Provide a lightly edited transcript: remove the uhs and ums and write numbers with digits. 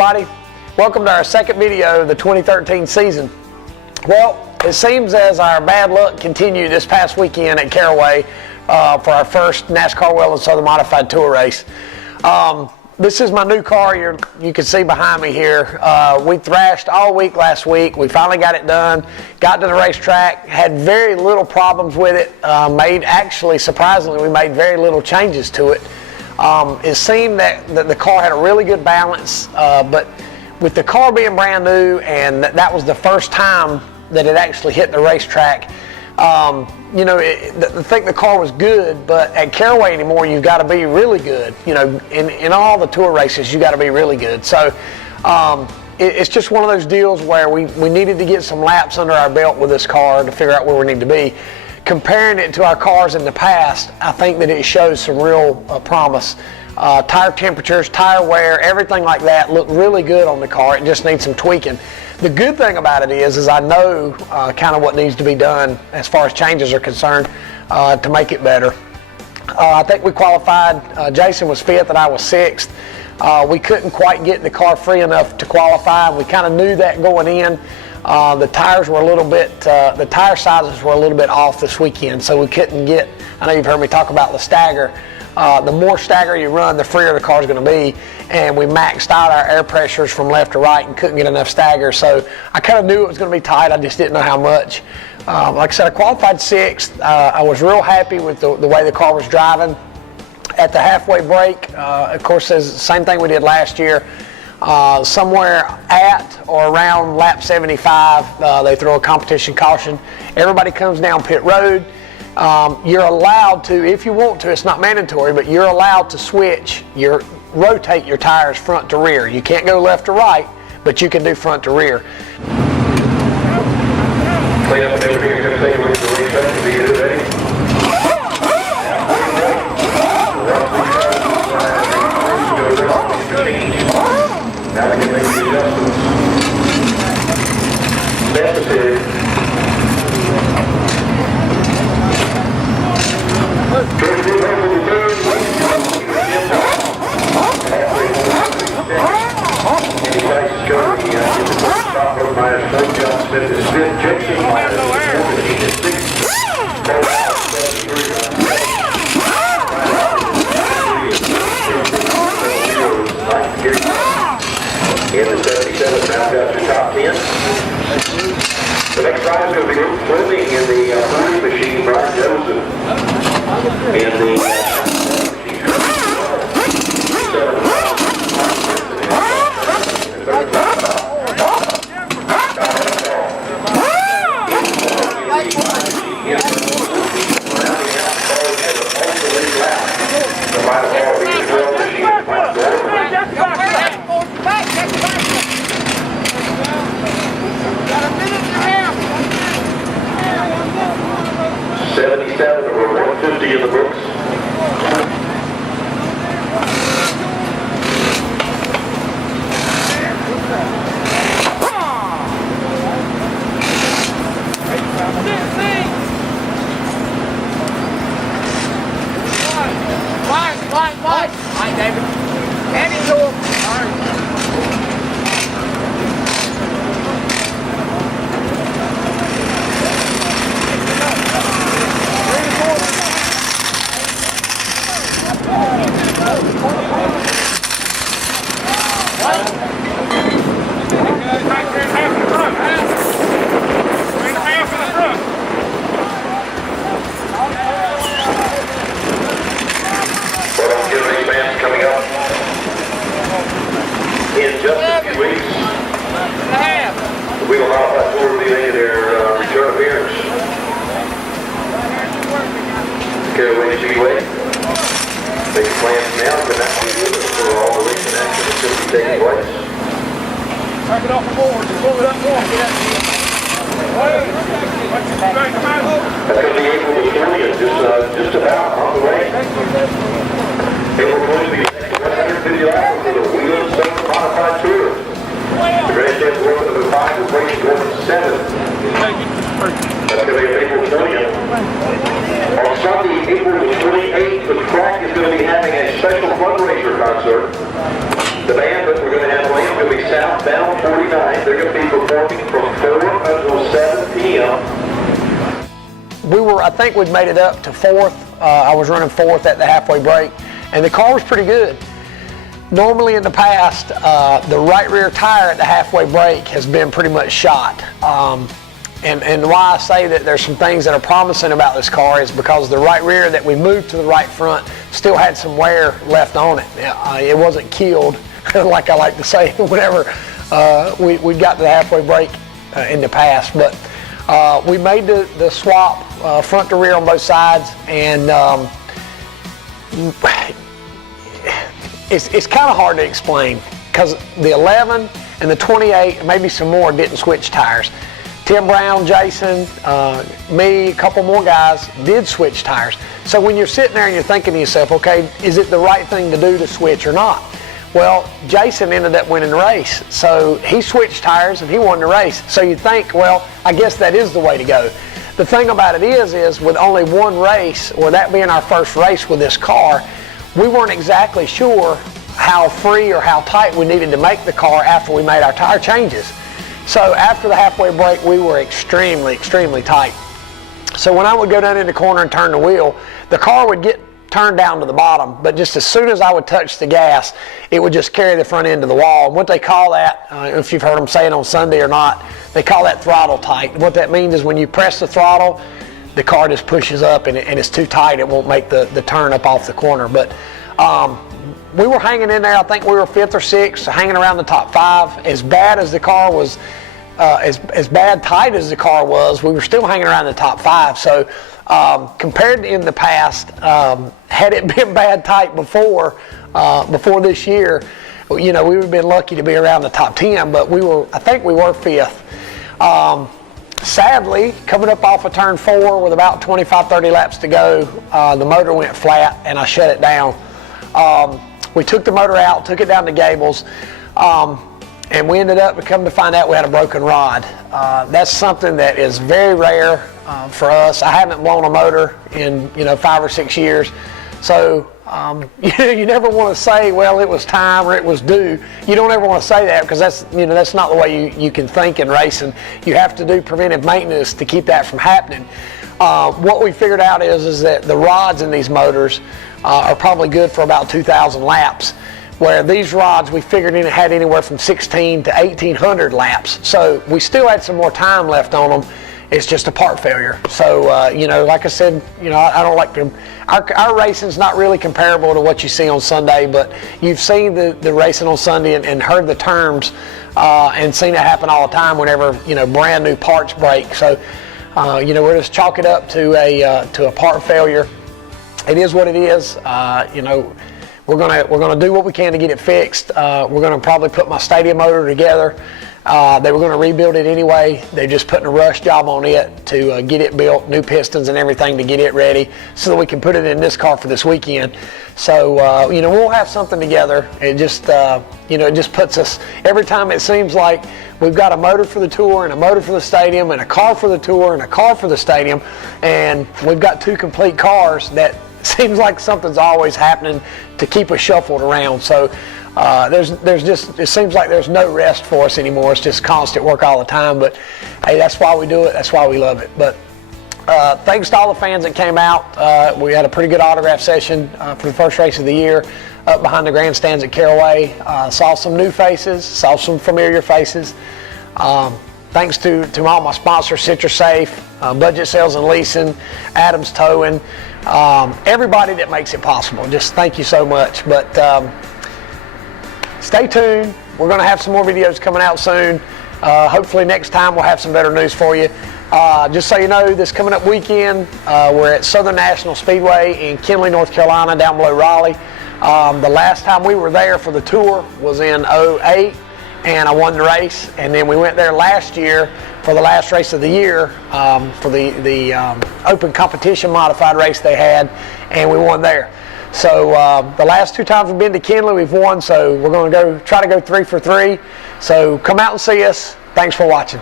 everybody. Welcome to our second video of the 2013 season. Well, it seems as our bad luck continued this past weekend at Caraway for our first NASCAR Whelen Southern Modified Tour race. This is my new car you can see behind me here. We thrashed all week last week. We finally got it done, got to the racetrack, had very little problems with it. Surprisingly, we made very little changes to it. It seemed that the car had a really good balance, but with the car being brand new and that was the first time that it actually hit the racetrack, I think the car was good, but at Caraway anymore, you've got to be really good. In all the tour races, you got to be really good. So it's just one of those deals where we needed to get some laps under our belt with this car to figure out where we need to be. Comparing it to our cars in the past, I think that it shows some real promise. Tire temperatures, tire wear, everything like that look really good on the car. It just needs some tweaking. The good thing about it is I know kind of what needs to be done as far as changes are concerned to make it better. I think we qualified. Jason was 5th and I was 6th. We couldn't quite get the car free enough to qualify. We kind of knew that going in. The tires were the tire sizes were a little bit off this weekend, so we couldn't get, I know you've heard me talk about the stagger. The more stagger you run, the freer the car is going to be, and we maxed out our air pressures from left to right and couldn't get enough stagger, so I kind of knew it was going to be tight, I just didn't know how much. Like I said, I qualified 6th. I was real happy with the way the car was driving. At the halfway break, of course, it's the same thing we did last year. Somewhere at or around lap 75, they throw a competition caution. Everybody comes down pit road. You're allowed to, if you want to, it's not mandatory, but you're allowed to rotate your tires front to rear. You can't go left to right, but you can do front to rear. Clean up and everything you're going to take away from the racetrack to be ready. Now we can make the adjustments. Necessary. Any prices go, get the first stop over minus 4 John Smith is 5th, Jason minus 14 is 6th. In the 77, round out your top 10. The next ride is going to be flipping in the Burt machine, Brian Joseph. In the over 150 in the books. Right. Hi, David. Hand it to him. All right. In just a few weeks, we will modify Tour will be making their return appearance. Caraway Speedway. Making plans now to not be with us for all the racing action that's going to be taking place. Take it off the board. Pull it up more. That's going to be April the 20th, just about on the way. April 20th, the next 150 laps for the Whelen Southern Modified Tour. The grandstand is working number 5 is racing going 7. That's going to be April 20th. On Sunday, April the 28th, the track is going to be having a special fundraiser concert. The band that we're going to have playing is going to be southbound 49. They're going to be performing from 4 until 7 p.m. I think we'd made it up to 4th. I was running 4th at the halfway break, and the car was pretty good. Normally in the past, the right rear tire at the halfway break has been pretty much shot. And why I say that there's some things that are promising about this car is because the right rear that we moved to the right front still had some wear left on it. It wasn't killed, like I like to say, whenever we got to the halfway break in the past. But we made the swap front to rear on both sides, and it's kind of hard to explain because the 11 and the 28 and maybe some more didn't switch tires. Tim Brown, Jason, me, a couple more guys did switch tires. So when you're sitting there and you're thinking to yourself, okay, is it the right thing to do to switch or not? Well, Jason ended up winning the race. So he switched tires and he won the race. So you think, well, I guess that is the way to go. The thing about it is with only one race, or that being our first race with this car, we weren't exactly sure how free or how tight we needed to make the car after we made our tire changes. So after the halfway break, we were extremely, extremely tight. So when I would go down in the corner and turn the wheel, the car would get turned down to the bottom, but just as soon as I would touch the gas, it would just carry the front end to the wall. And what they call that, if you've heard them say it on Sunday or not, they call that throttle tight. What that means is when you press the throttle, the car just pushes up and it's too tight. It won't make the turn up off the corner. But we were hanging in there. I think we were 5th or 6th, hanging around the top 5. As bad as the car was, as bad tight as the car was, we were still hanging around the top 5. So compared to in the past, had it been bad tight before this year, you know, we would have been lucky to be around the top 10. But I think we were 5th. Sadly, coming up off of turn 4 with about 25-30 laps to go, the motor went flat and I shut it down. We took the motor out, took it down to Gables, and we ended up, come to find out, we had a broken rod. That's something that is very rare for us. I haven't blown a motor in 5 or 6 years, so you never want to say, well, it was time or it was due. You don't ever want to say that because that's not the way you can think in racing. You have to do preventive maintenance to keep that from happening. What we figured out is that the rods in these motors are probably good for about 2,000 laps, where these rods we figured had anywhere from 1,600 to 1,800 laps. So we still had some more time left on them. It's just a part failure. So, like I said, I don't like to, our racing's not really comparable to what you see on Sunday, but you've seen the racing on Sunday and heard the terms and seen it happen all the time whenever, brand new parts break. So, we're just chalk it up to a part failure. It is what it is. We're gonna do what we can to get it fixed. We're gonna probably put my stadium motor together. They were going to rebuild it anyway. They're just putting a rush job on it to get it built, new pistons and everything to get it ready so that we can put it in this car for this weekend. So, we'll have something together. It just, it just puts us, every time it seems like we've got a motor for the tour and a motor for the stadium and a car for the tour and a car for the stadium, and we've got 2 complete cars, that seems like something's always happening to keep us shuffled around. So, it seems like there's no rest for us anymore. It's just constant work all the time. But hey, that's why we do it. That's why we love it. But thanks to all the fans that came out. We had a pretty good autograph session for the first race of the year up behind the grandstands at Caraway. Saw some new faces, saw some familiar faces. Thanks to all my sponsors, Citrus Safe, Budget Sales and Leasing, Adams Towing, everybody that makes it possible. Just thank you so much. But stay tuned. We're going to have some more videos coming out soon. Hopefully next time we'll have some better news for you. Just so you know, this coming up weekend, we're at Southern National Speedway in Kenly, North Carolina, down below Raleigh. The last time we were there for the tour was in 2008, and I won the race. And then we went there last year for the last race of the year for the open competition modified race they had, and we won there. So the last 2 times we've been to Kenly, we've won, so we're going to try to go 3 for 3. So come out and see us. Thanks for watching.